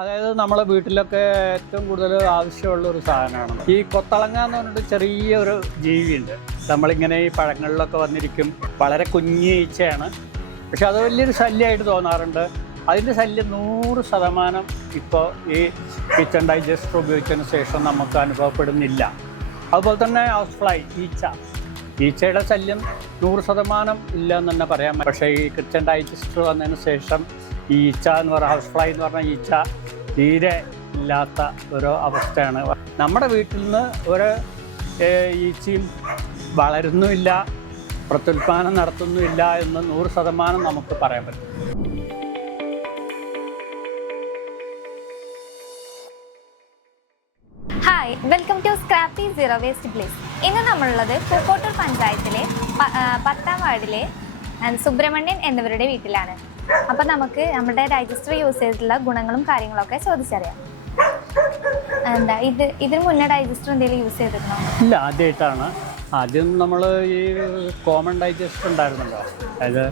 അതായത് നമ്മളെ വീട്ടിലൊക്കെ ഏറ്റവും കൂടുതൽ ആവശ്യമുള്ള ഒരു സാധനമാണ് ഈ കൊത്തളങ്ങ എന്ന് പറഞ്ഞിട്ട് ചെറിയൊരു ജീവിയുണ്ട്. നമ്മളിങ്ങനെ ഈ പഴങ്ങളിലൊക്കെ വന്നിരിക്കും. വളരെ കുഞ്ഞു ഈച്ചയാണ്, പക്ഷെ അത് വലിയൊരു ശല്യമായിട്ട് തോന്നാറുണ്ട്. അതിൻ്റെ ശല്യം 100% ഇപ്പോൾ ഈ കിച്ചൺ ഡൈജസ്റ്റർ ഉപയോഗിച്ചതിന് ശേഷം നമുക്ക് അനുഭവപ്പെടുന്നില്ല. അതുപോലെ തന്നെ ഹൗസ് ഫ്ലൈ ഈച്ചയുടെ ശല്യം 100% ഇല്ല എന്ന് തന്നെ പറയാം. പക്ഷേ ഈ കിച്ചൺ ഡൈജസ്റ്റർ വന്നതിന് ശേഷം ഈ ഈച്ച എന്ന് പറയുന്ന ഹൗസ് ഫ്ലൈ എന്ന് പറഞ്ഞ ഈച്ച തീരെ ഇല്ലാത്ത ഒരു അവസ്ഥയാണ്. നമ്മുടെ വീട്ടിൽ നിന്ന് ഒരു ഈച്ചയും വളരുന്നുമില്ല, പ്രത്യുൽപാദനം നടത്തുന്നുമില്ല എന്ന് 100% നമുക്ക് പറയാൻ പറ്റും. Hi, welcome to scrappy zero waste place. ഇന്ന് നമ്മളുള്ളത് പൂക്കോട്ടൂർ പഞ്ചായത്തിലെ 10ാം വാർഡിലെ സുബ്രഹ്മണ്യൻ എന്നിവരുടെ വീട്ടിലാണ്. അപ്പം നമുക്ക് നമ്മുടെ ഡൈജസ്റ്റർ യൂസ് ചെയ്തിട്ടുള്ള ഗുണങ്ങളും കാര്യങ്ങളൊക്കെ ചോദിച്ചറിയാം. എന്താ ഇതിന് മുന്നേ ഡൈജസ്റ്റർ എന്തെങ്കിലും യൂസ് ചെയ്തിരുന്നോ? ഇല്ല, ആദ്യമായിട്ടാണ്. ആദ്യം നമ്മൾ ഈ കോമൺ ഡൈജസ്റ്റർ ഉണ്ടായിരുന്നല്ലോ, അതായത്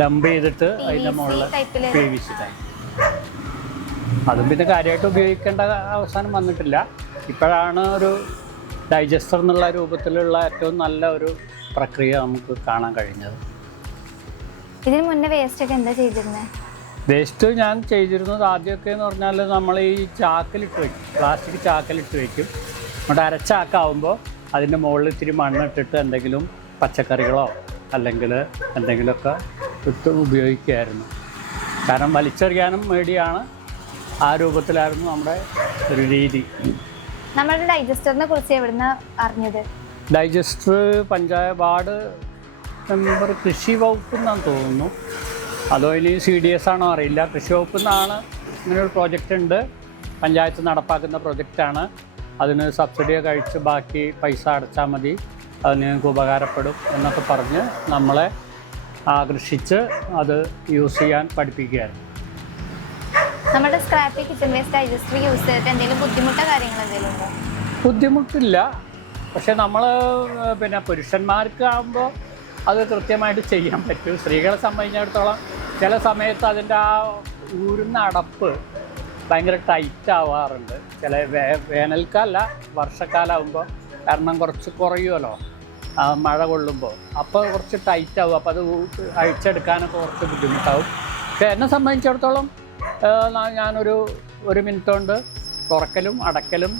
ഡംപ് ചെയ്തിട്ട് അതിൻ്റെ മുകളിൽ PVC ടൈപ്പ്, അതും പിന്നെ കാര്യമായിട്ട് ഉപയോഗിക്കേണ്ട അവസാനം വന്നിട്ടില്ല. ഇപ്പോഴാണ് ഒരു ഡൈജസ്റ്റർ എന്നുള്ള രൂപത്തിലുള്ള ഏറ്റവും നല്ല ഒരു പ്രക്രിയ നമുക്ക് കാണാൻ കഴിഞ്ഞത്. ഇതിന് മുന്നേ വേസ്റ്റ് ഒക്കെ എന്താ ചെയ്തിരുന്നത്? വേസ്റ്റ് ഞാൻ ചെയ്തിരുന്നത് ആദ്യമൊക്കെ എന്ന് പറഞ്ഞാൽ നമ്മൾ ഈ ചാക്കിലിട്ട് വയ്ക്കും, പ്ലാസ്റ്റിക് ചാക്കിലിട്ട് വയ്ക്കും. നമ്മുടെ അരച്ചാക്കാവുമ്പോൾ അതിൻ്റെ മുകളിൽ ഇത്തിരി മണ്ണിട്ടിട്ട് എന്തെങ്കിലും പച്ചക്കറികളോ അല്ലെങ്കിൽ എന്തെങ്കിലുമൊക്കെ ഇട്ട് ഉപയോഗിക്കുമായിരുന്നു. കാരണം വലിച്ചെറിയാനും പേടിയാണ്. ആ രൂപത്തിലായിരുന്നു നമ്മുടെ ഒരു രീതി. നമ്മുടെ ഡൈജസ്റ്ററിനെ കുറിച്ച് എവിടുന്ന അറിഞ്ഞത്? ഡൈജസ്റ്റർ പഞ്ചായത്ത് വാർഡ് മെമ്പർ കൃഷി വകുപ്പിൽ നിന്നാണ് തോന്നുന്നു, അതോ ഇനി CDS ആണോ അറിയില്ല. കൃഷി വകുപ്പിൽ നിന്നാണ് ഇങ്ങനൊരു പ്രോജക്റ്റ് ഉണ്ട്, പഞ്ചായത്ത് നടപ്പാക്കുന്ന പ്രൊജക്റ്റാണ്. അതിന് സബ്സിഡിയൊക്കെ കഴിച്ച് ബാക്കി പൈസ അടച്ചാൽ മതി, അത് നിങ്ങൾക്ക് ഉപകാരപ്പെടും എന്നൊക്കെ പറഞ്ഞ് നമ്മളെ ആകർഷിച്ച് അത് യൂസ് ചെയ്യാൻ പഠിപ്പിക്കുകയായിരുന്നു. നമ്മുടെ scrappy kitchen waste digester use ചെയ്തിട്ട് എന്തെങ്കിലും ബുദ്ധിമുട്ടോ കാര്യങ്ങൾ എന്തെങ്കിലും ഉണ്ടോ? ബുദ്ധിമുട്ടില്ല, പക്ഷെ നമ്മൾ പിന്നെ പുരുഷന്മാർക്ക് ആകുമ്പോൾ അത് കൃത്യമായിട്ട് ചെയ്യാൻ പറ്റും. സ്ത്രീകളെ സംബന്ധിച്ചിടത്തോളം ചില സമയത്ത് അതിൻ്റെ ആ ഊരുന്ന അടപ്പ് ഭയങ്കര ടൈറ്റ് ആവാറുണ്ട്. ചില വേനൽക്കാലല്ല, വർഷക്കാലമാകുമ്പോൾ, കാരണം കുറച്ച് കുറയുമല്ലോ മഴ കൊള്ളുമ്പോൾ, അപ്പോൾ കുറച്ച് ടൈറ്റ് ആവും. അപ്പോൾ അത് അഴിച്ചെടുക്കാനൊക്കെ കുറച്ച് ബുദ്ധിമുട്ടാവും. പക്ഷെ എന്നെ സംബന്ധിച്ചിടത്തോളം ഞാനൊരു മിനിറ്റ് കൊണ്ട് തുറക്കലും അടക്കലും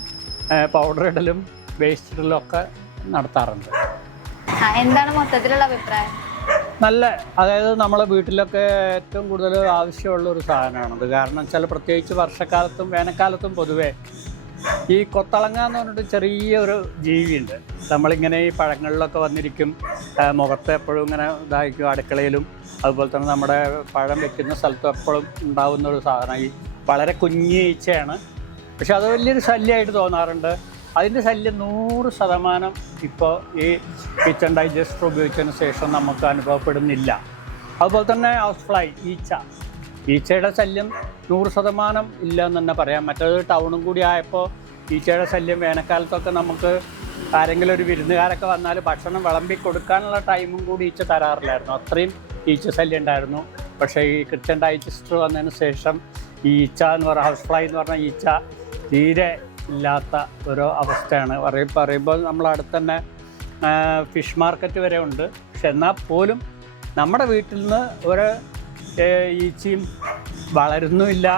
പൗഡർ ഇടലും വേസ്റ്റ് ഇടലും ഒക്കെ നടത്താറുണ്ട്. എന്താണ് മൊത്തത്തിലുള്ള അഭിപ്രായം? നല്ല, അതായത് നമ്മളെ വീട്ടിലൊക്കെ ഏറ്റവും കൂടുതൽ ആവശ്യമുള്ള ഒരു സാധനമാണത്. കാരണം വെച്ചാൽ പ്രത്യേകിച്ച് വർഷക്കാലത്തും വേനൽക്കാലത്തും പൊതുവേ ഈ കൊത്തളങ്ങ എന്ന് പറഞ്ഞിട്ട് ചെറിയൊരു ജീവിയുണ്ട്. നമ്മളിങ്ങനെ ഈ പഴങ്ങളിലൊക്കെ വന്നിരിക്കും, മുഖത്ത് എപ്പോഴും ഇങ്ങനെ ഇതായിരിക്കും, അടുക്കളയിലും അതുപോലെ തന്നെ നമ്മുടെ പഴം വെക്കുന്ന സ്ഥലത്തും എപ്പോഴും ഉണ്ടാകുന്ന ഒരു സാധനം. ഈ വളരെ കുഞ്ഞു ഈച്ചയാണ്, പക്ഷെ അത് വലിയൊരു ശല്യമായിട്ട് തോന്നാറുണ്ട്. അതിൻ്റെ ശല്യം 100% ഇപ്പോൾ ഈ കിച്ചൺ ഡൈജസ്റ്റർ ഉപയോഗിച്ചതിന് ശേഷം നമുക്ക് അനുഭവപ്പെടുന്നില്ല. അതുപോലെ തന്നെ ഹൗസ് ഫ്ലൈ ഈച്ചയുടെ ശല്യം 100% ഇല്ല എന്ന് തന്നെ പറയാം. മറ്റേത് ടൗണും കൂടി ആയപ്പോൾ ഈച്ചയുടെ ശല്യം വേനൽക്കാലത്തൊക്കെ നമുക്ക് ആരെങ്കിലും ഒരു വിരുന്നുകാരൊക്കെ വന്നാൽ ഭക്ഷണം വിളമ്പി കൊടുക്കാനുള്ള ടൈമും കൂടി ഈച്ച തരാറില്ലായിരുന്നു, അത്രയും ഈച്ച ശല്യം ഉണ്ടായിരുന്നു. പക്ഷേ ഈ കിച്ചൺ ഡൈജസ്റ്റർ വന്നതിന് ശേഷം ഈ ഈച്ച എന്ന് പറയുക, ഹൗസ് ഫ്ലൈ എന്ന് പറഞ്ഞ ഈച്ച തീരെ ഇല്ലാത്ത ഒരു അവസ്ഥയാണ്. പറയുമ്പോൾ നമ്മളടുത്ത് തന്നെ ഫിഷ് മാർക്കറ്റ് വരെ ഉണ്ട്. പക്ഷെ എന്നാൽ പോലും നമ്മുടെ വീട്ടിൽ നിന്ന് ഒരു ഈച്ചയും വളരുന്നുമില്ല,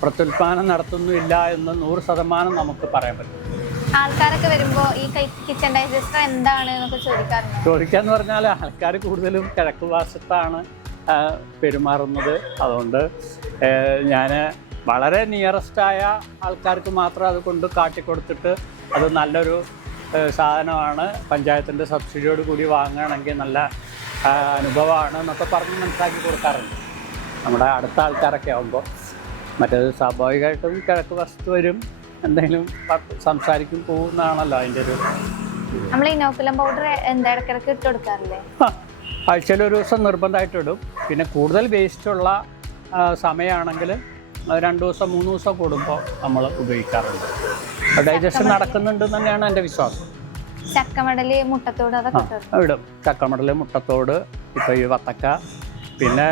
പ്രത്യുൽപാദനം നടത്തുന്നുമില്ല എന്ന് 100% നമുക്ക് പറയാൻ പറ്റും. ആൾക്കാരൊക്കെ വരുമ്പോൾ ഈ കിച്ചൺ ഡൈജസ്റ്റർ എന്താണ് എന്നൊക്കെ ചോദിക്കാന്ന് പറഞ്ഞാൽ ആൾക്കാർ കൂടുതലും കിഴക്ക് ഭാഷത്താണ് പെരുമാറുന്നത്. അതുകൊണ്ട് ഞാൻ വളരെ നിയറസ്റ്റായ ആൾക്കാർക്ക് മാത്രം അത് കൊണ്ട് കാട്ടിക്കൊടുത്തിട്ട് അത് നല്ലൊരു സാധനമാണ്, പഞ്ചായത്തിൻ്റെ സബ്സിഡിയോട് കൂടി വാങ്ങുകയാണെങ്കിൽ നല്ല അനുഭവമാണ് എന്നൊക്കെ പറഞ്ഞ് മനസ്സിലാക്കി കൊടുക്കാറുണ്ട് നമ്മുടെ അടുത്ത ആൾക്കാരൊക്കെ ആകുമ്പോൾ. മറ്റേത് സ്വാഭാവികമായിട്ടും കിഴക്ക് വശത്ത് വരും, എന്തെങ്കിലും സംസാരിക്കും, പോകുന്നതാണല്ലോ അതിൻ്റെ ഒരു. നമ്മൾ ഇനോക്കുലം പൗഡർ ഇടയ്ക്കിടയ്ക്ക് ഇട്ട് കൊടുക്കാറില്ലേ? ആഴ്ചയിൽ ഒരു ദിവസം നിർബന്ധമായിട്ട് ഇടും. പിന്നെ കൂടുതൽ വേസ്റ്റുള്ള സമയമാണെങ്കിൽ 2 ദിവസം 3 ദിവസം കൂടുമ്പോൾ നമ്മൾ ഉപയോഗിക്കാറുണ്ട്. ഡൈജഷൻ നടക്കുന്നുണ്ടെന്ന് തന്നെയാണ് എൻ്റെ വിശ്വാസം. ചക്കമടല്, മുട്ടത്തോട് അതൊക്കെ ഇടും. ചക്കമടല്, മുട്ടത്തോട്, ഇപ്പോൾ ഈ വത്തക്ക, പിന്നെ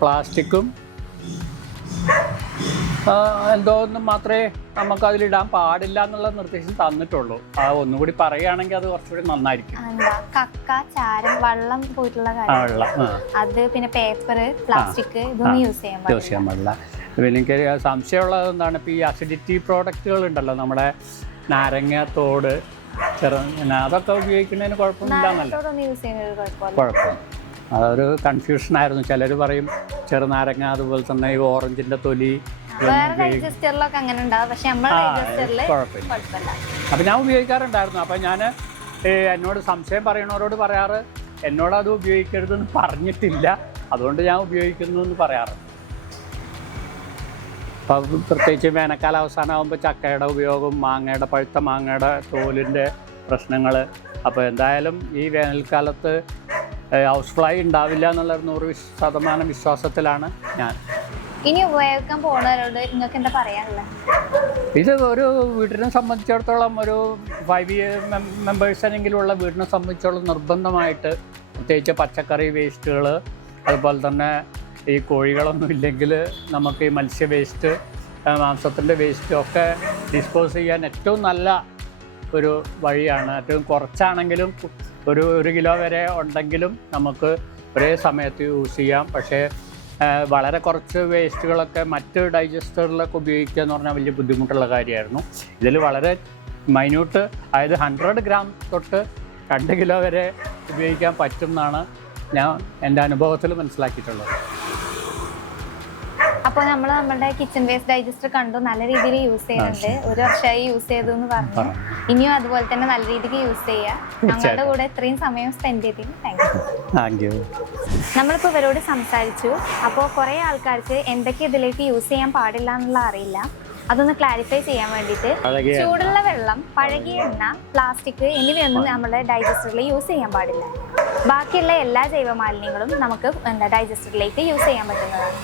പ്ലാസ്റ്റിക്കും എന്തോന്നും മാത്രമേ നമുക്ക് അതിലിടാൻ പാടില്ല എന്നുള്ള നിർദ്ദേശം തന്നിട്ടുള്ളൂ. ഒന്നുകൂടി പറയുകയാണെങ്കിൽ അത് കുറച്ചുകൂടി നന്നായിരിക്കും. എന്താ കക്ക, ചാരം, വെള്ളം പോയിട്ടുള്ള കാര്യം, അത് പിന്നെ പേപ്പർ, പ്ലാസ്റ്റിക് ഇതൊന്നും യൂസ് ചെയ്യാൻ പാടില്ല. പിന്നെ എനിക്ക് സംശയമുള്ളത് എന്താണ്, ഇപ്പോൾ ഈ അസിഡിറ്റി പ്രോഡക്റ്റുകൾ ഉണ്ടല്ലോ, നമ്മുടെ നാരങ്ങ തോട്, അതൊക്കെ ഉപയോഗിക്കുന്നതിന് കുഴപ്പമില്ലാന്നല്ലോ. കുഴപ്പം അതൊരു കൺഫ്യൂഷനായിരുന്നു. ചിലർ പറയും ചെറുനാരങ്ങ, അതുപോലെ തന്നെ ഈ ഓറഞ്ചിന്റെ തൊലി, കുഴപ്പമില്ല. അപ്പം ഞാൻ ഉപയോഗിക്കാറുണ്ടായിരുന്നു. അപ്പം ഞാൻ എന്നോട് സംശയം പറയണവരോട് പറയാറ്, എന്നോട് അത് ഉപയോഗിക്കരുതെന്ന് പറഞ്ഞിട്ടില്ല, അതുകൊണ്ട് ഞാൻ ഉപയോഗിക്കുന്നു എന്ന് പറയാറ്. അപ്പം പ്രത്യേകിച്ച് വേനൽക്കാല അവസാനമാകുമ്പോൾ ചക്കയുടെ ഉപയോഗം, മാങ്ങയുടെ, പഴുത്ത മാങ്ങയുടെ തോലിൻ്റെ പ്രശ്നങ്ങൾ. അപ്പോൾ എന്തായാലും ഈ വേനൽക്കാലത്ത് ഹൗസ് ഫ്ലൈ ഉണ്ടാവില്ല എന്നുള്ള 100% വിശ്വാസത്തിലാണ് ഞാൻ. ഇനി ഉപയോഗിക്കാൻ പോകുന്നവരോട് നിങ്ങൾക്ക് എന്താ പറയാനുള്ളത്? ഇത് ഒരു വീട്ടിനെ സംബന്ധിച്ചിടത്തോളം, ഒരു 5 മെമ്പേഴ്സിനെങ്കിലുള്ള വീടിനെ സംബന്ധിച്ചോളം നിർബന്ധമായിട്ട്, പ്രത്യേകിച്ച് പച്ചക്കറി വേസ്റ്റുകൾ, അതുപോലെ തന്നെ ഈ കോഴികളൊന്നും ഇല്ലെങ്കിൽ നമുക്ക് ഈ മത്സ്യ വേസ്റ്റ്, മാംസത്തിൻ്റെ വേസ്റ്റും ഒക്കെ ഡിസ്പോസ് ചെയ്യാൻ ഏറ്റവും നല്ല ഒരു വഴിയാണ്. ഏറ്റവും കുറച്ചാണെങ്കിലും ഒരു കിലോ വരെ ഉണ്ടെങ്കിലും നമുക്ക് ഒരേ സമയത്ത് യൂസ് ചെയ്യാം. പക്ഷേ വളരെ കുറച്ച് വേസ്റ്റുകളൊക്കെ മറ്റ് ഡൈജസ്റ്ററിലൊക്കെ ഉപയോഗിക്കുക എന്ന് പറഞ്ഞാൽ വലിയ ബുദ്ധിമുട്ടുള്ള കാര്യമായിരുന്നു. ഇതിൽ വളരെ മൈന്യൂട്ട്, അതായത് 100 ഗ്രാം തൊട്ട് 2 കിലോ വരെ ഉപയോഗിക്കാൻ പറ്റും എന്നാണ് ഞാൻ എൻ്റെ അനുഭവത്തിൽ മനസ്സിലാക്കിയിട്ടുള്ളത്. അപ്പോൾ നമ്മുടെ കിച്ചൺ വേസ്റ്റ് ഡൈജസ്റ്റർ കണ്ടു, നല്ല രീതിയിൽ യൂസ് ചെയ്യുന്നുണ്ട്. 1 വർഷമായി യൂസ് ചെയ്തു എന്ന് പറഞ്ഞു. ഇനിയും അതുപോലെ തന്നെ നല്ല രീതിക്ക് യൂസ് ചെയ്യുക. ഞങ്ങളുടെ കൂടെ ഇത്രയും സമയം സ്പെൻഡ് ചെയ്തതിന് താങ്ക് യു. നമ്മളിപ്പോൾ ഇവരോട് സംസാരിച്ചു. അപ്പോൾ കുറേ ആൾക്കാർക്ക് എന്തൊക്കെ ഇതിലേക്ക് യൂസ് ചെയ്യാൻ പാടില്ല എന്നുള്ള അറിയില്ല. അതൊന്ന് ക്ലാരിഫൈ ചെയ്യാൻ വേണ്ടിയിട്ട്, ചൂടുള്ള വെള്ളം, പഴകിയ എണ്ണ, പ്ലാസ്റ്റിക് എന്നിവയൊന്നും നമ്മുടെ ഡൈജസ്റ്ററിൽ യൂസ് ചെയ്യാൻ പാടില്ല. ബാക്കിയുള്ള എല്ലാ ജൈവ മാലിന്യങ്ങളും നമുക്ക് ഡൈജസ്റ്ററിലേക്ക് യൂസ് ചെയ്യാൻ പറ്റുന്നതാണ്.